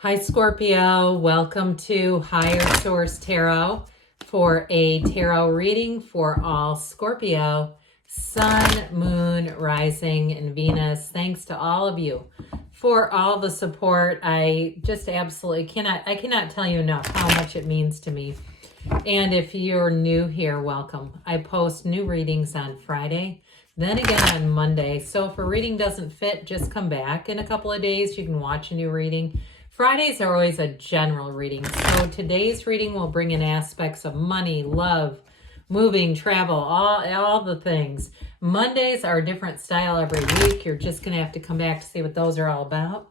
Hi, Scorpio. Welcome to Higher Source Tarot for a tarot reading for all Scorpio, Sun, Moon, Rising, and Venus. Thanks to all of you for all the support. I just absolutely cannot tell you enough how much it means to me. And if you're new here, welcome. I post new readings on Friday, then again on Monday. So if a reading doesn't fit, just come back in a couple of days. You can watch a new reading. Fridays are always a general reading. So today's reading will bring in aspects of money, love, moving, travel, all the things. Mondays are a different style every week. You're just going to have to come back to see what those are all about.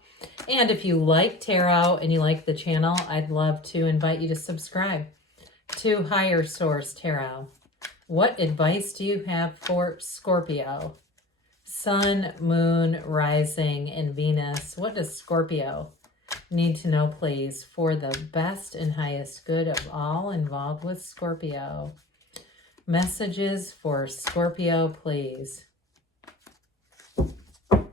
And if you like tarot and you like the channel, I'd love to invite you to subscribe to Higher Source Tarot. What advice do you have for Scorpio? Sun, Moon, Rising, and Venus. What does Scorpio need to know, please, for the best and highest good of all involved with Scorpio? Messages for Scorpio, please. All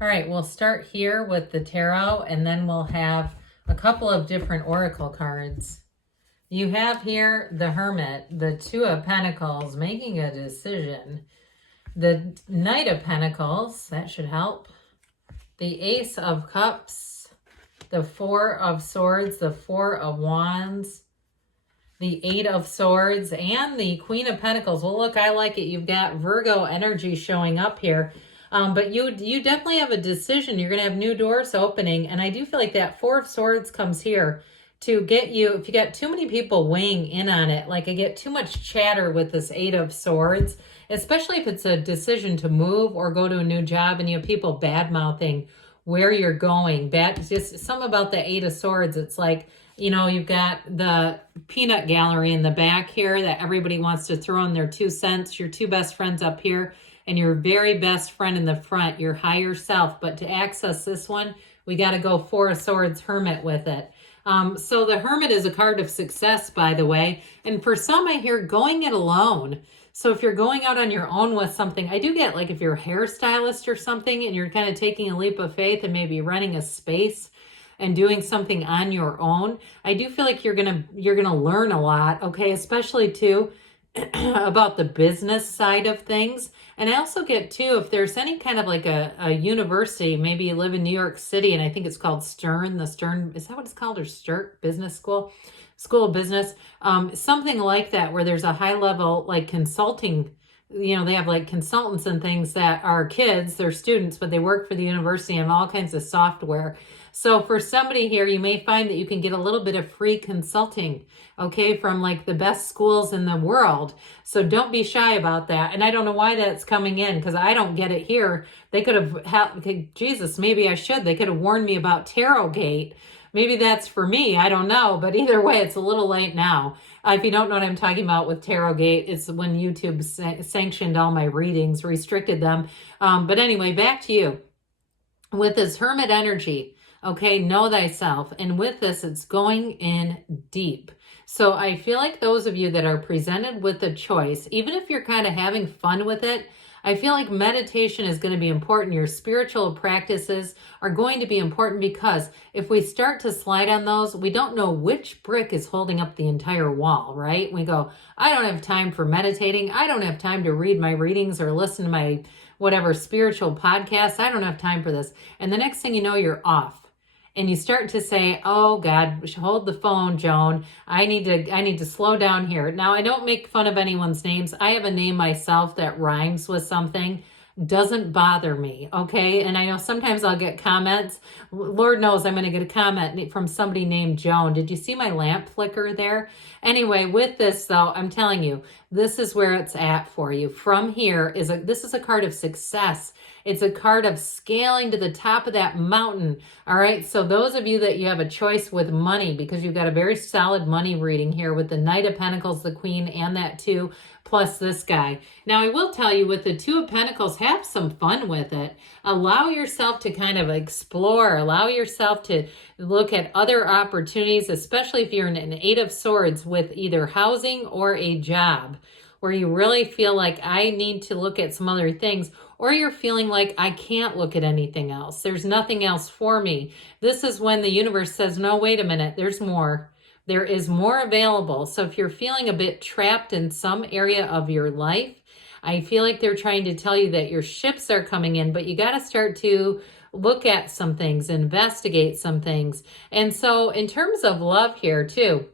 right, we'll start here with the tarot, and then we'll have a couple of different oracle cards. You have here the Hermit, the Two of Pentacles, making a decision. The Knight of Pentacles, that should help. The Ace of Cups, the Four of Swords, the Four of Wands, the Eight of Swords, and the Queen of Pentacles. Well, look, I like it. You've got Virgo energy showing up here. But you definitely have a decision. You're going to have new doors opening. And I do feel like that Four of Swords comes here to get you, if you got too many people weighing in on it, like I get too much chatter with this Eight of Swords, especially if it's a decision to move or go to a new job and you have people bad-mouthing where you're going. Just something about the Eight of Swords. It's like, you know, you've got the peanut gallery in the back here that everybody wants to throw in their 2 cents. Your two best friends up here and your very best friend in the front, your higher self. But to access this one, we got to go Four of Swords Hermit with it. So the Hermit is a card of success, by the way. And for some, I hear going it alone. So if you're going out on your own with something, I do get like if you're a hairstylist or something and you're kind of taking a leap of faith and maybe renting a space and doing something on your own, I do feel like you're gonna learn a lot, okay? Especially too about the business side of things. And I also get too, if there's any kind of like a university, maybe you live in New York City and I think it's called Stern, is that what it's called, or Stern Business School of Business, something like that, where there's a high level like consulting, you know, they have like consultants and things that are kids, they're students, but they work for the university and all kinds of software. So for somebody here, you may find that you can get a little bit of free consulting, okay, from like the best schools in the world. So don't be shy about that. And I don't know why that's coming in, because I don't get it here. They could have, Jesus, maybe I should. They could have warned me about Tarot Gate. Maybe that's for me. I don't know. But either way, it's a little late now. If you don't know what I'm talking about with Tarot Gate, it's when YouTube sanctioned all my readings, restricted them. But anyway, back to you. With this Hermit energy, okay, know thyself. And with this, it's going in deep. So I feel like those of you that are presented with a choice, even if you're kind of having fun with it, I feel like meditation is going to be important. Your spiritual practices are going to be important, because if we start to slide on those, we don't know which brick is holding up the entire wall, right? We go, I don't have time for meditating. I don't have time to read my readings or listen to my whatever spiritual podcasts. I don't have time for this. And the next thing you know, you're off. And you start to say, oh God, hold the phone, Joan. I need to slow down here. Now, I don't make fun of anyone's names. I have a name myself that rhymes with something. Doesn't bother me, okay? And I know sometimes I'll get comments. Lord knows I'm going to get a comment from somebody named Joan. Did you see my lamp flicker there? Anyway, with this though, I'm telling you, this is where it's at for you. From here this is a card of success. It's a card of scaling to the top of that mountain. All right. So those of you that you have a choice with money, because you've got a very solid money reading here with the Knight of Pentacles, the Queen, and that 2, plus this guy. Now, I will tell you, with the 2 of Pentacles, have some fun with it. Allow yourself to kind of explore. Allow yourself to look at other opportunities, especially if you're in an 8 of Swords with either housing or a job, where you really feel like I need to look at some other things. or you're feeling like I can't look at anything else. There's nothing else for me. This is when the universe says, no, wait a minute, there's more. There is more available. So if you're feeling a bit trapped in some area of your life, I feel like they're trying to tell you that your ships are coming in, but you got to start to look at some things, investigate some things. And so in terms of love here too,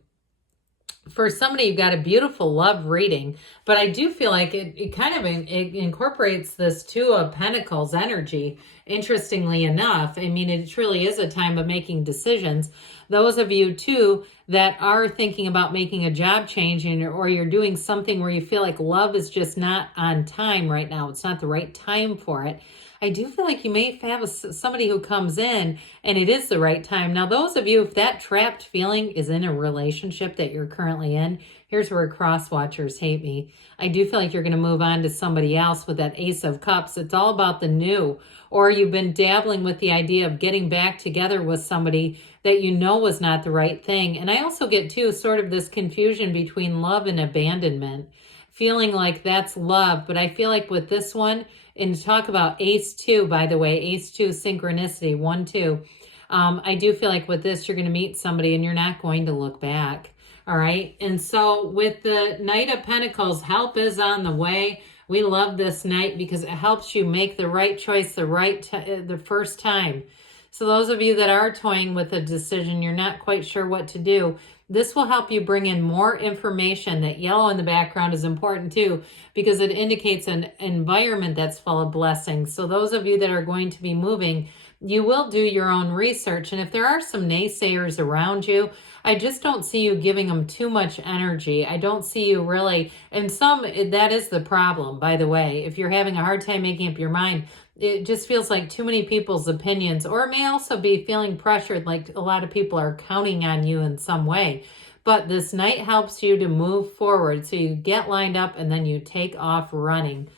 for somebody, you've got a beautiful love reading, but I do feel like it kind of it incorporates this Two of Pentacles energy. Interestingly enough, I mean, it truly is a time of making decisions. Those of you too that are thinking about making a job change, or you're doing something where you feel like love is just not on time right now. It's not the right time for it. I do feel like you may have somebody who comes in and it is the right time. Now, those of you, if that trapped feeling is in a relationship that you're currently in, here's where cross watchers hate me. I do feel like you're going to move on to somebody else with that Ace of Cups. It's all about the new. Or you've been dabbling with the idea of getting back together with somebody that you know was not the right thing. And I also get too sort of this confusion between love and abandonment. Feeling like that's love, but I feel like with this one, and to talk about Ace 2, by the way, Ace 2 synchronicity, 1, 2. I do feel like with this, you're going to meet somebody and you're not going to look back. All right. And so with the Knight of Pentacles, help is on the way. We love this night because it helps you make the right choice the first time. So those of you that are toying with a decision, you're not quite sure what to do, this will help you bring in more information. That yellow in the background is important too, because it indicates an environment that's full of blessings. So those of you that are going to be moving, you will do your own research. And if there are some naysayers around you, I just don't see you giving them too much energy. I don't see you really, and that is the problem, by the way. If you're having a hard time making up your mind, it just feels like too many people's opinions, or it may also be feeling pressured, like a lot of people are counting on you in some way. But this night helps you to move forward. So you get lined up and then you take off running.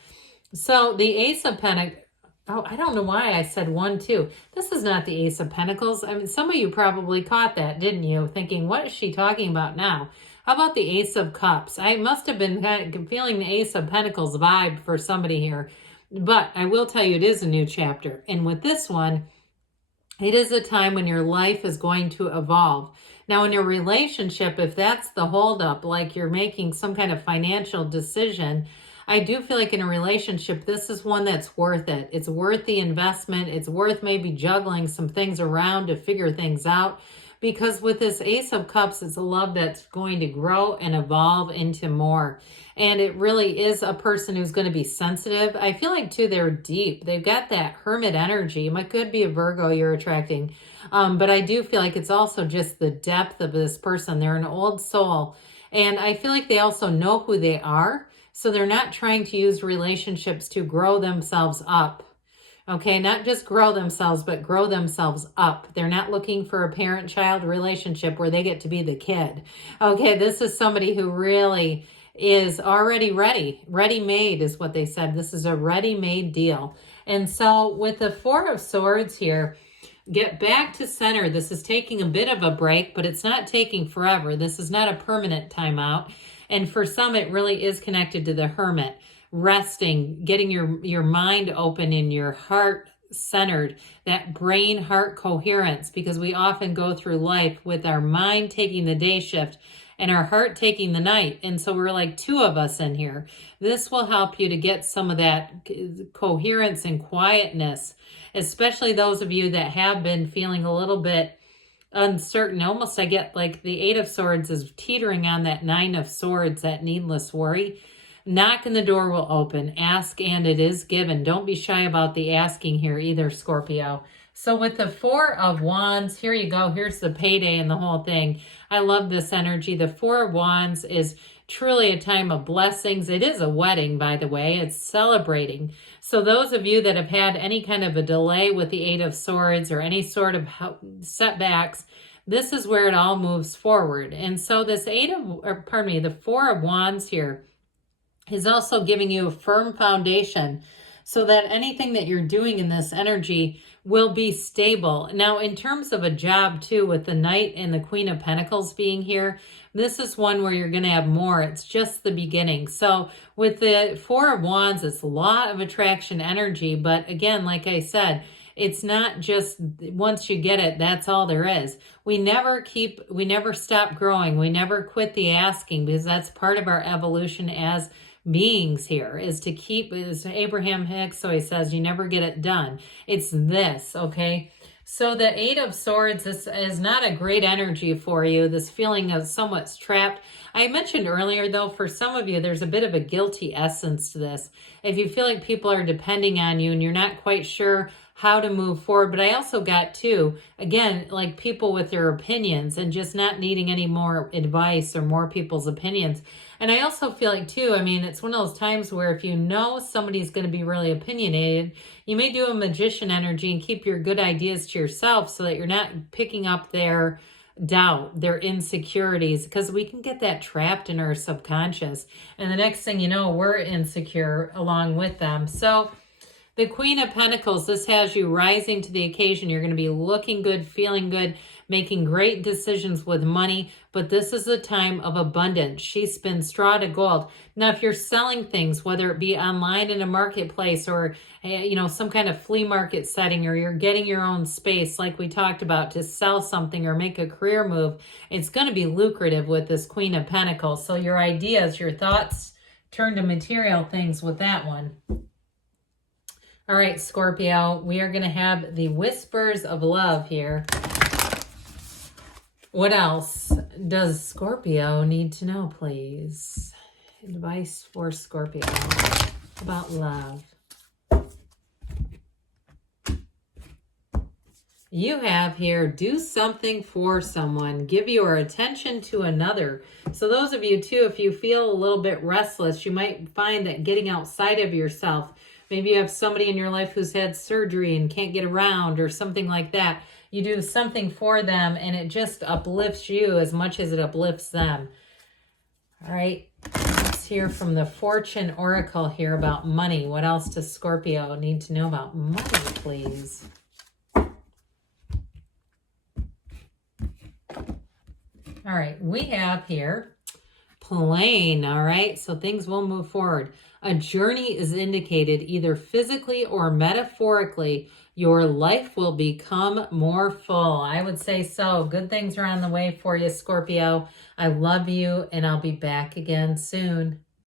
So the Ace of Pentacles, oh, I don't know why I said 1, 2. This is not the Ace of Pentacles. I mean, some of you probably caught that, didn't you? Thinking, what is she talking about now? How about the Ace of Cups? I must have been kind of feeling the Ace of Pentacles vibe for somebody here. But I will tell you, it is a new chapter. And with this one, it is a time when your life is going to evolve. Now, in your relationship, if that's the holdup, like you're making some kind of financial decision, I do feel like in a relationship, this is one that's worth it. It's worth the investment. It's worth maybe juggling some things around to figure things out. Because with this Ace of Cups, it's a love that's going to grow and evolve into more. And it really is a person who's going to be sensitive. I feel like, too, they're deep. They've got that hermit energy. It could be a Virgo you're attracting. But I do feel like it's also just the depth of this person. They're an old soul. And I feel like they also know who they are. So they're not trying to use relationships to grow themselves up. Okay, not just grow themselves, but grow themselves up. They're not looking for a parent-child relationship where they get to be the kid. Okay, this is somebody who really is already ready-made is what they said. This is a ready-made deal. And so with the Four of Swords here, get back to center. This is taking a bit of a break, but it's not taking forever. This is not a permanent timeout. And for some, it really is connected to the Hermit. Resting, getting your mind open and your heart centered, that brain-heart coherence, because we often go through life with our mind taking the day shift and our heart taking the night. And so we're like two of us in here. This will help you to get some of that coherence and quietness, especially those of you that have been feeling a little bit uncertain. Almost I get like the Eight of Swords is teetering on that Nine of Swords, that needless worry. Knock and the door will open. Ask and it is given. Don't be shy about the asking here either, Scorpio. So with the Four of Wands, here you go. Here's the payday and the whole thing. I love this energy. The Four of Wands is truly a time of blessings. It is a wedding, by the way. It's celebrating. So those of you that have had any kind of a delay with the Eight of Swords or any sort of setbacks, this is where it all moves forward. And so this the Four of Wands here is also giving you a firm foundation so that anything that you're doing in this energy will be stable. Now, in terms of a job too, with the Knight and the Queen of Pentacles being here, this is one where you're going to have more. It's just the beginning. So with the Four of Wands, it's a lot of attraction energy. But again, like I said, it's not just once you get it, that's all there is. We never stop growing. We never quit the asking, because that's part of our evolution as beings here, is to keep, as Abraham Hicks so he says, you never get it done. It's this, okay? So the Eight of Swords, this is not a great energy for you. This feeling of somewhat trapped. I mentioned earlier, though, for some of you, there's a bit of a guilty essence to this. If you feel like people are depending on you and you're not quite sure how to move forward. But I also got, too, again, like people with their opinions and just not needing any more advice or more people's opinions. And I also feel like, too, I mean, it's one of those times where if you know somebody's going to be really opinionated, you may do a magician energy and keep your good ideas to yourself so that you're not picking up their doubt, their insecurities, because we can get that trapped in our subconscious. And the next thing you know, we're insecure along with them. So the Queen of Pentacles, this has you rising to the occasion. You're going to be looking good, feeling good, making great decisions with money. But this is a time of abundance. She spins straw to gold. Now, if you're selling things, whether it be online in a marketplace or, you know, some kind of flea market setting, or you're getting your own space like we talked about to sell something or make a career move, it's going to be lucrative with this Queen of Pentacles. So your ideas, your thoughts turn to material things with that one. All right, Scorpio, we are going to have the Whispers of Love here. What else does Scorpio need to know, please? Advice for Scorpio about love. You have here, do something for someone. Give your attention to another. So those of you, too, if you feel a little bit restless, you might find that getting outside of yourself, maybe you have somebody in your life who's had surgery and can't get around or something like that. You do something for them and it just uplifts you as much as it uplifts them. All right, let's hear from the Fortune Oracle here about money. What else does Scorpio need to know about money, please? All right, we have here Plane. All right, so things will move forward. A journey is indicated either physically or metaphorically. Your life will become more full. I would say so. Good things are on the way for you, Scorpio. I love you, and I'll be back again soon.